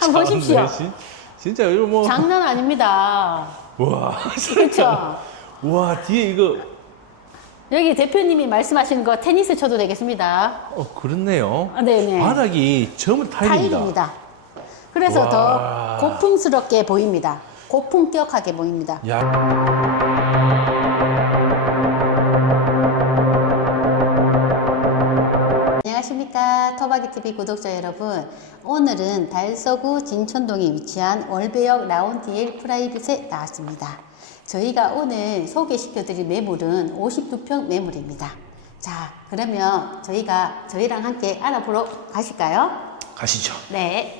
한번 보십시오. 참, 네, 진- 진짜 이거 뭐. 장난 아닙니다. 와. 그렇죠. 와 뒤에 이거. 여기 대표님이 말씀하시는 거 테니스 쳐도 되겠습니다. 어 그렇네요. 아, 네네. 바닥이 전부 타일입니다. 타일입니다. 그래서 와. 더 고풍스럽게 보입니다. 고품격하게 보입니다. 야. 토박이TV 구독자 여러분 오늘은 달서구 진천동에 위치한 월배역 라운디엘 프라이빗에 나왔습니다 저희가 오늘 소개시켜드릴 매물은 52평 매물입니다 자 그러면 저희가 저희랑 함께 알아보러 가실까요? 가시죠. 네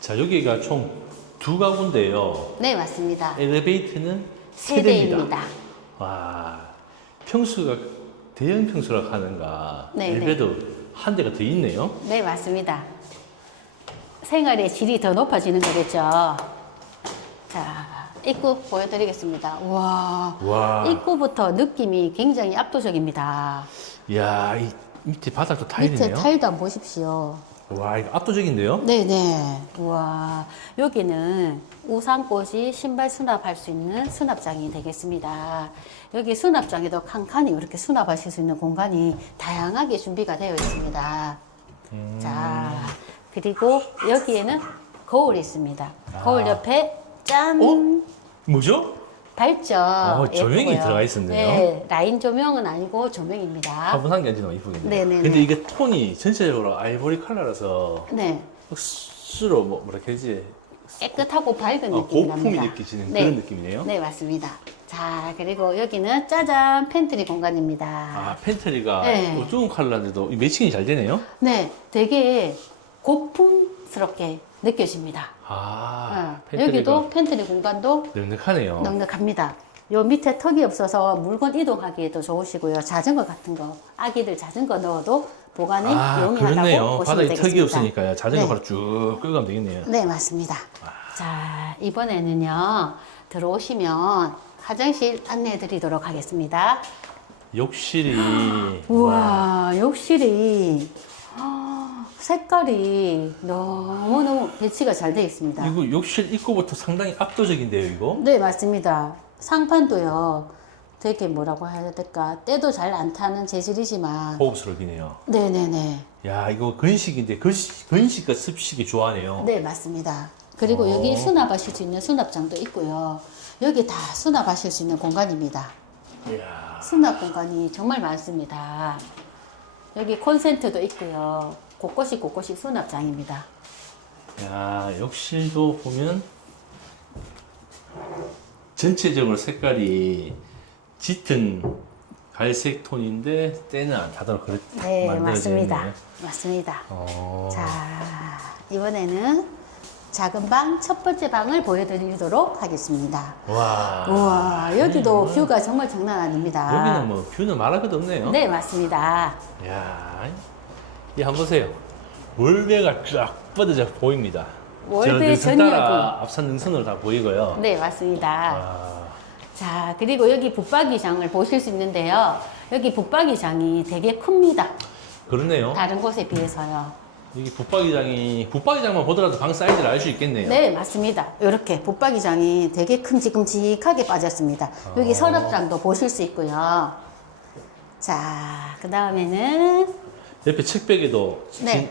자 여기가 총 두 가구인데요. 네, 맞습니다 엘리베이터는 세세 대입니다. 대입니다 와 평수가 대형 평수라 하는가 네, 엘리베이터 한 대가 더 있네요. 네 맞습니다 생활의 질이 더 높아지는 거겠죠 자 입구 보여드리겠습니다 와 와. 입구부터 느낌이 굉장히 압도적입니다. 야, 이 밑에 바닥도 밑에 타일이네요. 타일도 한번 보십시오. 와, 이거 압도적인데요? 네네. 와 여기는 우산꽃이 신발 수납할 수 있는 수납장이 되겠습니다. 여기 수납장에도 칸칸이 이렇게 수납하실 수 있는 공간이 다양하게 준비가 되어 있습니다. 자 그리고 여기에는 거울이 있습니다. 거울 옆에 짠. 어? 뭐죠? 밝죠. 어, 조명이 예쁘고요. 들어가 있었네요. 네, 라인 조명은 아니고 조명입니다. 화분한 게 아주 너무 이쁘겠네요. 네네네. 근데 이게 톤이 전체적으로 아이보리 컬러라서 네, 스스로 뭐, 뭐라 해야지 깨끗하고 밝은 어, 느낌이 고품이 납니다. 느껴지는 네. 그런 느낌이네요. 네, 맞습니다. 자, 그리고 여기는 짜잔 팬트리 공간입니다. 아, 팬트리가 네. 어두운 컬러인데도 이 매칭이 잘 되네요. 네, 되게 고풍 스럽게 느껴집니다. 아, 어, 여기도 팬트리 공간도 넉넉하네요. 넉넉합니다. 요 밑에 턱이 없어서 물건 이동하기에도 좋으시고요. 자전거 같은 거, 아기들 자전거 넣어도 보관에 아, 용이하다고 그렇네요. 보시면 바닥에 되겠습니다. 턱이 없으니까요. 자전거 네. 바로 쭉 끌고 가면 되겠네요. 네, 맞습니다. 자, 이번에는요, 들어오시면 화장실 안내해 드리도록 하겠습니다. 욕실이 우와, 욕실이, 아, 색깔이 너무너무 배치가 잘 되어 있습니다. 이거 욕실 입구부터 상당히 압도적인데요, 이거? 네, 맞습니다. 상판도요, 되게 뭐라고 해야 될까, 때도 잘 안 타는 재질이지만, 고급스럽기네요. 네네네. 야, 이거 건식인데 건식, 건식과 습식이 좋아하네요. 네, 맞습니다. 그리고 어. 여기 수납하실 수 있는 수납장도 있고요. 여기 다 수납하실 수 있는 공간입니다. 이야, 수납 공간이 정말 많습니다. 여기 콘센트도 있고요. 곳곳이 곳곳이 수납장입니다. 야, 욕실도 보면 전체적으로 색깔이 짙은 갈색 톤인데 때는 안 타도록 그렇게 네, 맞습니다. 있네요. 맞습니다. 어, 자, 이번에는 작은 방 첫 번째 방을 보여드리도록 하겠습니다. 와, 우와, 여기도 뷰가 정말 장난 아닙니다. 여기는 뭐 뷰는 말할 것도 없네요. 네, 맞습니다. 야, 이 한번 보세요. 월배가 쫙 뻗어져 보입니다. 월배 따라 앞산 능선으로 다 보이고요. 네, 맞습니다. 아, 자, 그리고 여기 붙박이장을 보실 수 있는데요. 여기 붙박이장이 되게 큽니다. 그렇네요. 다른 곳에 비해서요. 여기 붙박이장이 붙박이장만 보더라도 방 사이즈를 알 수 있겠네요. 네, 맞습니다. 이렇게 붙박이장이 되게 큼직큼직하게 빠졌습니다. 여기 어. 서랍장도 보실 수 있고요. 자, 그 다음에는 옆에 책백에도 네. 진-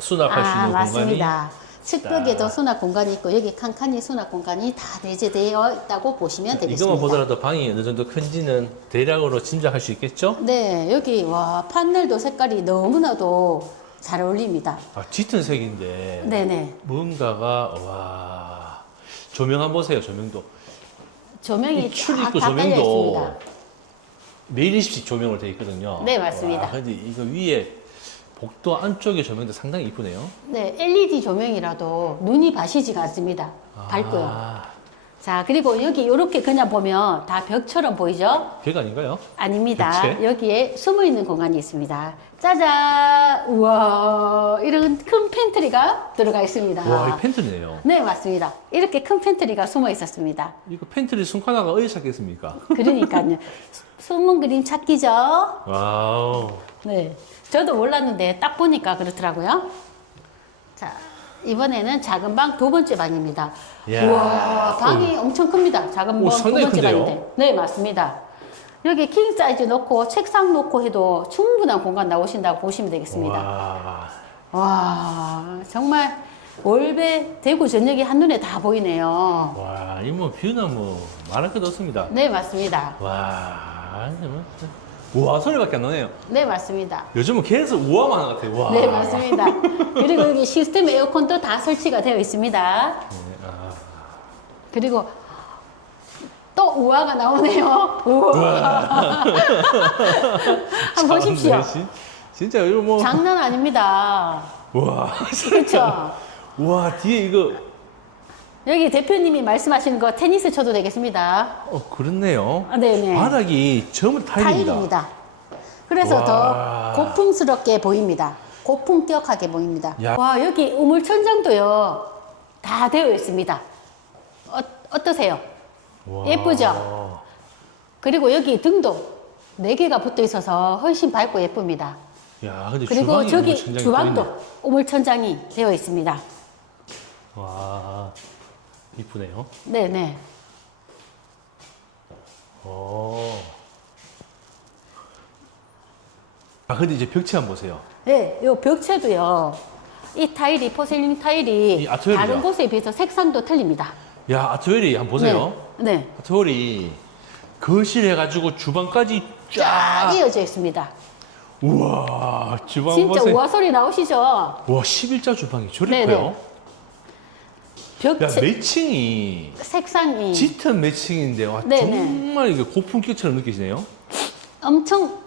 수납할 수 아, 있는 맞습니다. 측벽에도 자. 수납 공간이 있고 여기 칸칸이 수납 공간이 다 내재되어 있다고 보시면 공간이 되겠습니다. 이것만 보더라도 방이 어느 정도 큰지는 대략으로 짐작할 수 있겠죠? 네, 여기 와 판넬도 색깔이 너무나도 잘 어울립니다. 아, 짙은 색인데 네네. 뭔가가 와 조명 한번 보세요. 조명도 조명이 이 출입구 쫙다 깔려 조명도 있습니다. 매일 20씩 조명으로 되어 있거든요. 네, 맞습니다. 와, 근데 이거 위에 복도 안쪽에 조명도 상당히 이쁘네요. 네, LED 조명이라도 눈이 바시지가 않습니다. 밝고요. 아, 자, 그리고 여기 이렇게 그냥 보면 다 벽처럼 보이죠? 벽 아닌가요? 아닙니다. 벽체? 여기에 숨어 있는 공간이 있습니다. 짜잔! 우와, 이런 큰 팬트리가 들어가 있습니다. 와, 이 팬트리네요. 네, 맞습니다. 이렇게 큰 팬트리가 숨어 있었습니다. 이거 팬트리 손가락가 어디 찾겠습니까? 그러니까요. 숨은 그림 찾기죠? 와우. 네. 저도 몰랐는데 딱 보니까 그렇더라고요. 자, 이번에는 작은 방 두 번째 방입니다. 이야. 우와, 방이 엄청 큽니다. 작은 오, 방 두 상당히 번째 큰데요? 방인데. 네, 맞습니다. 여기 킹 사이즈 놓고 책상 놓고 해도 충분한 공간 나오신다고 보시면 되겠습니다. 와. 와, 정말 월배 대구 전역이 한눈에 다 보이네요. 와, 이뭐 뷰는 뭐 말할 것도 없습니다. 네, 맞습니다. 와, 이제 뭐 우와 소리밖에 안 나네요. 네, 맞습니다. 요즘은 계속 우아만 하는 것 같아요. 와. 네, 맞습니다. 그리고 여기 시스템 에어컨도 다 설치가 되어 있습니다. 네, 아. 그리고 또 우아가 나오네요. 우와. 한번 보십시오. 진- 진짜 이거 뭐. 장난 아닙니다. 와. 그렇죠? 와 뒤에 이거 여기 대표님이 말씀하시는 거 테니스 쳐도 되겠습니다. 어 그렇네요. 아, 네네. 바닥이 전부 타일입니다. 타일입니다. 그래서 와. 더 고풍스럽게 보입니다. 고품격하게 보입니다. 야. 와 여기 우물천장도요 다 되어 있습니다. 어, 어떠세요? 와. 예쁘죠? 그리고 여기 등도 네 개가 붙어 있어서 훨씬 밝고 예쁩니다. 야 근데 그리고 주방이 저기 우물천장이 주방도 보이네. 우물천장이 되어 있습니다. 와 이쁘네요. 네네. 어. 아 근데 이제 벽체 한번 보세요. 네, 요 벽체도요. 이 타일이 포셀린 타일이 이? 다른 곳에 비해서 색상도 틀립니다. 야 아트웰이 한번 보세요. 네. 네. 아트웰이 거실 해가지고 주방까지 쫙 쫙. 이어져 있습니다. 우와 주방 진짜 보세요. 우아 소리 나오시죠? 와 11자 주방이 저리 네네. 커요. 야 벽체 매칭이 색상이 짙은 매칭인데 와 네네. 정말 이게 고품격처럼 느껴지네요. 엄청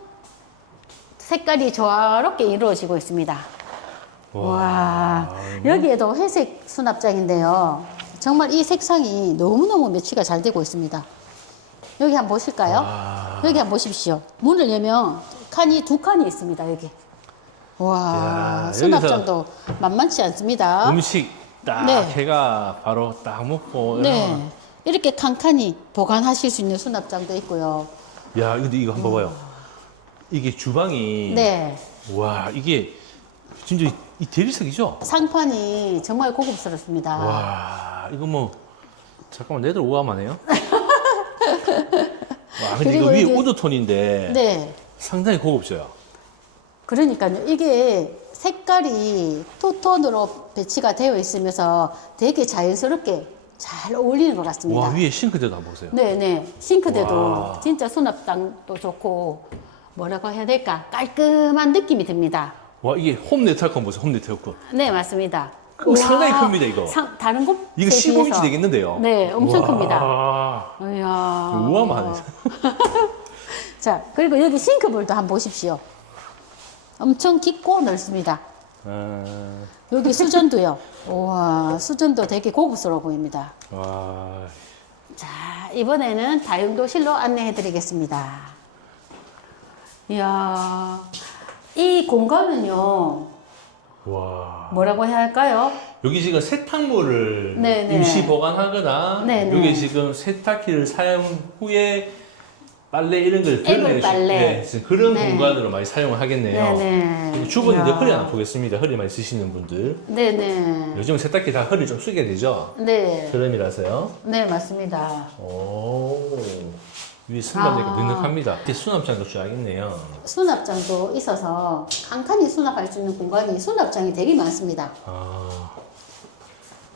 색깔이 조화롭게 이루어지고 있습니다. 와, 여기에도 회색 수납장인데요. 정말 이 색상이 너무너무 매치가 잘 되고 있습니다. 여기 한번 보실까요? 와. 여기 한번 보십시오. 문을 열면 칸이 두 칸이 있습니다. 여기. 와, 야, 수납장도 만만치 않습니다. 음식 딱 네. 해가 바로 딱 먹고 네. 이렇게 칸칸이 보관하실 수 있는 수납장도 있고요. 야 근데 이거 한번 봐요. 이게 주방이 네. 와 이게 진짜 이- 이 대리석이죠? 상판이 정말 고급스럽습니다. 와 이거 뭐 잠깐만 내들 오감하네요. 와 근데 이거 그리고 위에 우드톤인데 네. 상당히 고급져요. 그러니까요. 이게 색깔이 투톤으로 배치가 되어 있으면서 되게 자연스럽게 잘 어울리는 것 같습니다. 와 위에 싱크대도 한번 보세요. 네네. 싱크대도 와. 진짜 수납장도 좋고 뭐라고 해야 될까? 깔끔한 느낌이 듭니다. 와 이게 홈 네트워크 보세요. 홈 네트워크. 네, 맞습니다. 오, 상당히 우와, 큽니다, 이거. 상- 다른 곳 이거 15인치 되겠는데요? 네, 엄청 와. 큽니다. 이야. 우아만 하네. 자, 그리고 여기 싱크볼도 한번 보십시오. 엄청 깊고 넓습니다. 아, 여기 수전도요. 우와, 수전도 되게 고급스러워 보입니다. 와 자, 이번에는 다용도실로 안내해 드리겠습니다. 이야, 이 공간은요, 와. 뭐라고 해야 할까요? 여기 지금 세탁물을 네네. 임시 보관하거나 네네. 여기 지금 세탁기를 사용 후에 빨래 이런 걸 빨래. 네, 지금 그런 네. 공간으로 많이 사용을 하겠네요. 네네. 주부님들 이야. 허리 안 아프겠습니다. 허리 많이 쓰시는 분들. 네네. 요즘 세탁기 다 허리 좀 숙여야 되죠? 네. 그럼이라서요. 네, 맞습니다. 오. 위에 수납되니까 아. 넉넉합니다. 이렇게 수납장도 쫙 있네요. 수납장도 있어서 칸칸이 수납할 수 있는 공간이 수납장이 되게 많습니다. 아.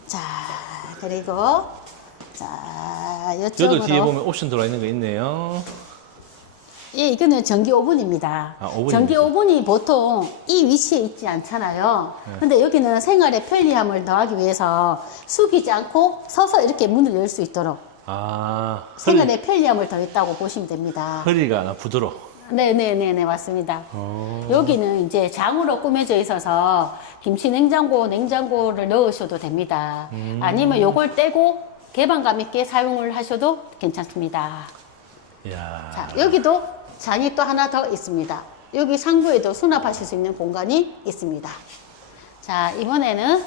자, 그리고 자, 저도 이쪽으로 뒤에 보면 옵션 들어와 있는 거 있네요. 예, 이거는 전기 오븐입니다. 아. 전기 오븐이 보통 이 위치에 있지 않잖아요. 네. 근데 여기는 생활의 편리함을 더하기 위해서 숙이지 않고 서서 이렇게 문을 열 수 있도록 아. 생활의 편리함을 더했다고 보시면 됩니다. 허리가 나 부드러. 네네네네, 맞습니다. 어. 여기는 이제 장으로 꾸며져 있어서 김치 냉장고, 냉장고를 넣으셔도 됩니다. 음. 아니면 요걸 떼고 개방감 있게 사용을 하셔도 괜찮습니다. 야. 자, 여기도 장이 또 하나 더 있습니다. 여기 상부에도 수납하실 수 있는 공간이 있습니다. 자, 이번에는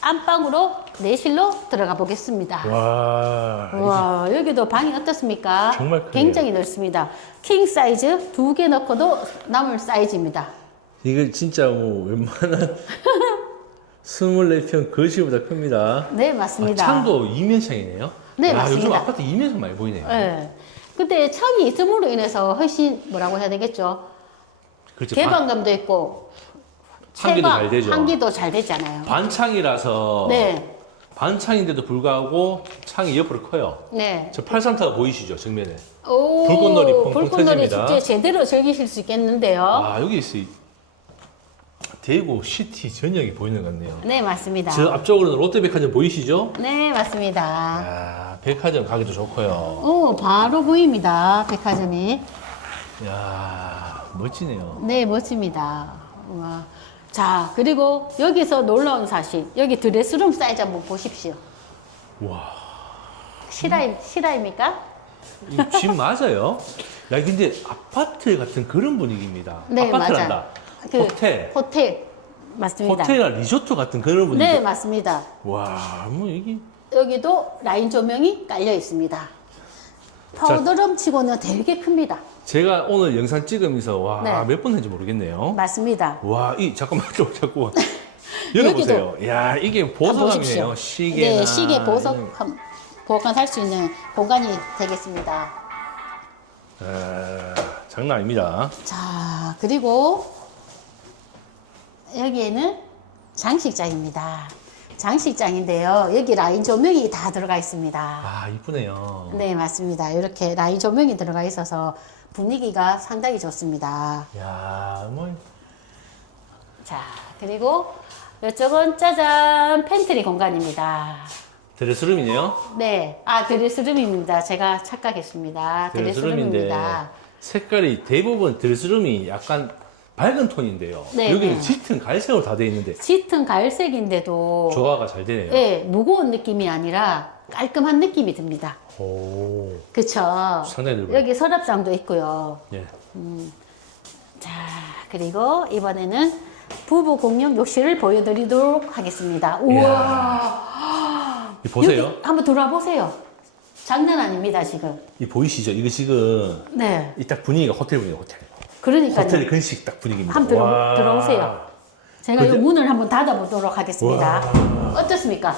안방으로 내실로 들어가 보겠습니다. 와. 와 여기도 방이 어떻습니까? 정말 크네요. 굉장히 넓습니다. 킹 사이즈 두 개 넣고도 남을 사이즈입니다. 이거 진짜 뭐 웬만한 24평 거실보다 큽니다. 네 아, 맞습니다. 창도 이면창이네요. 네, 야, 요즘 맞습니다. 아파트 이면창 많이 보이네요. 네. 근데 창이 있음으로 인해서 훨씬 뭐라고 해야 되겠죠? 그렇죠. 반, 개방감도 있고 채광, 잘 되죠. 환기도 잘 되잖아요. 반창이라서 네, 반창인데도 불구하고 창이 옆으로 커요. 네. 저 83타가 보이시죠 정면에? 오, 불꽃놀이 펑펑 불꽃놀이 터집니다. 축제 제대로 즐기실 수 있겠는데요. 아 여기 있어. 대구 시티 전역이 보이는 것 같네요. 네 맞습니다. 저 앞쪽으로는 롯데백화점 보이시죠? 네 맞습니다. 아, 백화점 가기도 좋고요. 오 바로 보입니다 백화점이. 야 멋지네요. 네, 멋집니다. 와. 자, 그리고 여기서 놀라운 사실. 여기 드레스룸 사이즈 한번 보십시오. 와, 실화입, 실화입니까? 이집 맞아요? 야 근데 아파트 같은 그런 분위기입니다. 네, 아파트란다. 그 호텔, 호텔. 맞습니다. 호텔이나 리조트 같은 그런 분위기. 네, 맞습니다. 와, 뭐 이게 여기도 라인 조명이 깔려 있습니다. 파우더룸 치고는 되게 큽니다. 제가 오늘 영상 찍으면서 와 네. 몇 번 했는지 모르겠네요. 맞습니다. 와, 이 잠깐만 좀 자꾸 열어보세요. 야, 이게. 가보십시오. 시계나 네, 시계 보석, 이런- 보관 할 수 있는 공간이 되겠습니다. 아, 장난 아닙니다. 자, 그리고 여기에는 장식장입니다. 장식장인데요. 여기 라인 조명이 다 들어가 있습니다. 아, 이쁘네요. 네, 맞습니다. 이렇게 라인 조명이 들어가 있어서 분위기가 상당히 좋습니다. 야, 뭐 자, 그리고 이쪽은 짜잔 팬트리 공간입니다. 드레스룸이네요. 네, 아 드레스룸입니다. 제가 착각했습니다. 드레스룸인데 드레스룸입니다. 색깔이 대부분 드레스룸이 약간 밝은 톤인데요. 네, 여기는 네. 짙은 갈색으로 다 돼 있는데 짙은 갈색인데도 조화가 잘 되네요. 네, 무거운 느낌이 아니라 깔끔한 느낌이 듭니다. 오, 그쵸? 상당히 넓어요. 여기 서랍장도 있고요. 예. 자, 그리고 이번에는 부부 공용 욕실을 보여드리도록 하겠습니다. 우와! 이 보세요. 여기 한번 들어와 보세요. 장난 아닙니다, 지금. 이 보이시죠? 이거 지금 네. 이 딱 분위기가 호텔 분위기 호텔. 그러니까요. 호텔 근식 딱 분위기입니다. 한번 들어, 와. 들어오세요. 제가 근데- 이 문을 한번 닫아보도록 하겠습니다. 어떻습니까?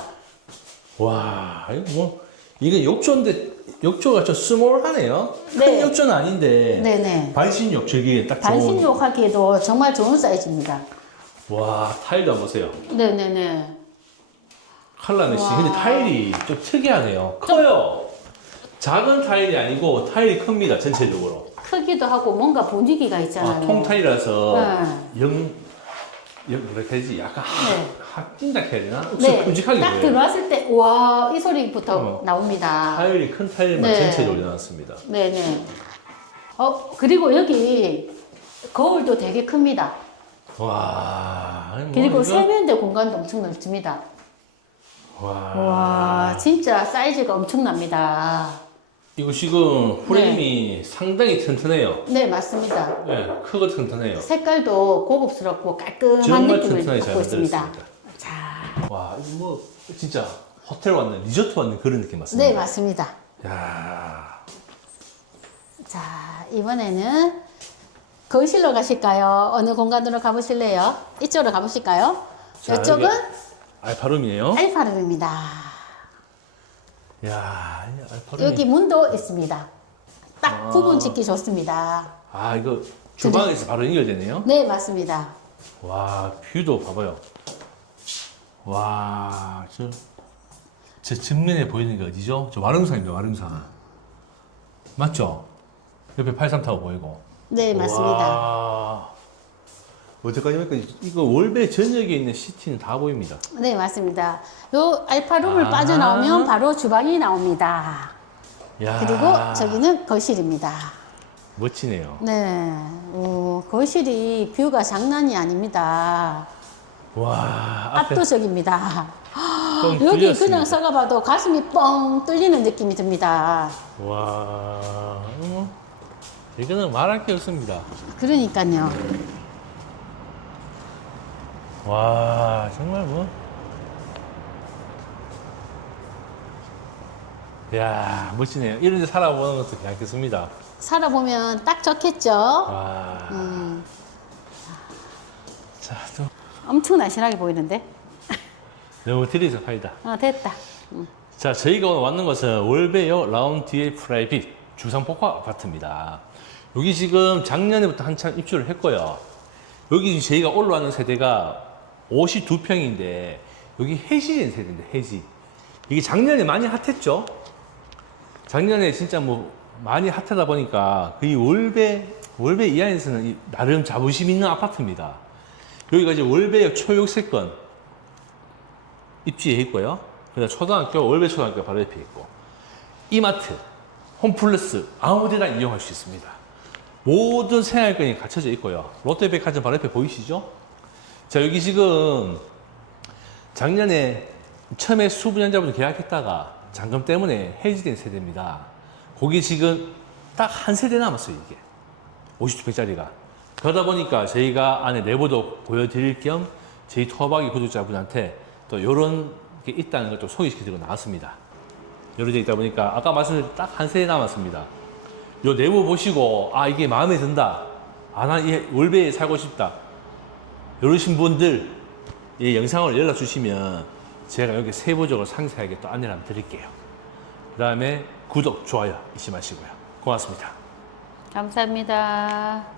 와, 이거 뭐 이게 욕조인데 욕조가 좀 스몰하네요. 큰 네. 욕조는 아닌데 네네. 반신욕 저기 딱 좋은. 단신욕 하기에도 정말 좋은 사이즈입니다. 와, 타일도 한번 보세요. 네네네. 칼라메시. 와. 근데 타일이 좀 특이하네요. 커요. 작은 타일이 아니고 타일이 큽니다. 전체적으로. 크기도 하고 뭔가 분위기가 있잖아요. 아, 통타일이라서 네. 영, 영 뭐라 해야 되지? 약간 네. 확 찐다 해야 되나? 네. 큼직하게 딱 보여요. 들어왔을 때, 와, 이 소리부터 어. 나옵니다. 타일이 큰 타일만 네. 전체로 올려놨습니다. 네네. 어, 그리고 여기 거울도 되게 큽니다. 와. 아니, 뭐 그리고 이거- 세면대 공간도 엄청 넓습니다. 와. 와, 진짜 사이즈가 엄청납니다. 이거 지금 프레임이 상당히 튼튼해요. 네, 맞습니다. 네, 크고 튼튼해요. 색깔도 고급스럽고 깔끔한 정말 느낌을 튼튼하게 잘 받고 있습니다. 만들었습니다. 자, 와, 이거 뭐 진짜 호텔 왔는 리조트 왔는 그런 느낌 맞습니다. 네, 맞습니다. 야, 자, 이번에는 거실로 가실까요? 어느 공간으로 가보실래요? 이쪽으로 가보실까요? 자, 이쪽은 여기 알파룸이에요. 알파룸입니다. 야, 이 알파룸이. 여기 문도 있습니다. 딱 아. 구분 짓기 좋습니다. 아, 이거 주방에서 바로 연결되네요. 네, 맞습니다. 와, 뷰도 봐봐요. 와, 저, 제 정면에 보이는 게 어디죠? 저 와름산입니다, 와름산. 맞죠? 옆에 83타워 보이고. 네, 맞습니다. 와, 어떡하지 보니까 이거 월배 전역에 있는 시티는 다 보입니다. 네, 맞습니다. 요 알파룸을 아. 빠져나오면 바로 주방이 나옵니다. 야, 그리고 저기는 거실입니다. 멋지네요. 네, 오, 거실이 뷰가 장난이 아닙니다. 와, 압도적입니다. 뻥 여기 뚫렸습니다. 그냥 써가봐도 가슴이 뻥 뚫리는 느낌이 듭니다. 와, 어, 이거는 말할 게 없습니다. 그러니까요. 와 정말 뭐. 이야 멋지네요. 이런 데 살아보는 것도 괜찮겠습니다. 살아보면 딱 좋겠죠. 와. 음, 자, 또 엄청 날씬하게 보이는데. 너무 들이서 파이다. 아 됐다. 음. 자, 저희가 오늘 왔는 것은 월배역 라운드의 프라이빗 주상복화 아파트입니다. 여기 지금 작년에부터 한참 입주를 했고요. 여기 저희가 올라왔는 세대가 52평인데 여기 해지된 세대인데 해지. 이게 작년에 많이 핫했죠? 작년에 진짜 뭐 많이 핫하다 보니까 그 이 월배 월배 이하에서는 이 나름 자부심 있는 아파트입니다. 여기가 이제 월배역 초역세권 입지에 있고요. 그다음 초등학교 월배 초등학교 바로 옆에 있고 이마트, 홈플러스 아무 데나 이용할 수 있습니다. 모든 생활권이 갖춰져 있고요. 롯데백화점 바로 옆에 보이시죠? 자 여기 지금 작년에 처음에 수분연자분 계약했다가 잔금 때문에 해지된 세대입니다. 거기 지금 딱 한 세대 남았어요 이게 50평짜리가. 그러다 보니까 저희가 안에 내부도 보여드릴 겸 저희 토박이 구독자분한테 또 이런 게 있다는 걸 또 소개시켜드리고 나왔습니다. 여러 개 있다 보니까 아까 말씀드린 딱 한 세대 남았습니다. 요 내부 보시고 아 이게 마음에 든다. 아나이 월배에 살고 싶다. 이러신 분들 이 영상을 연락 주시면 제가 여기 세부적으로 상세하게 또 안내를 드릴게요. 그 다음에 구독, 좋아요 잊지 마시고요. 고맙습니다. 감사합니다.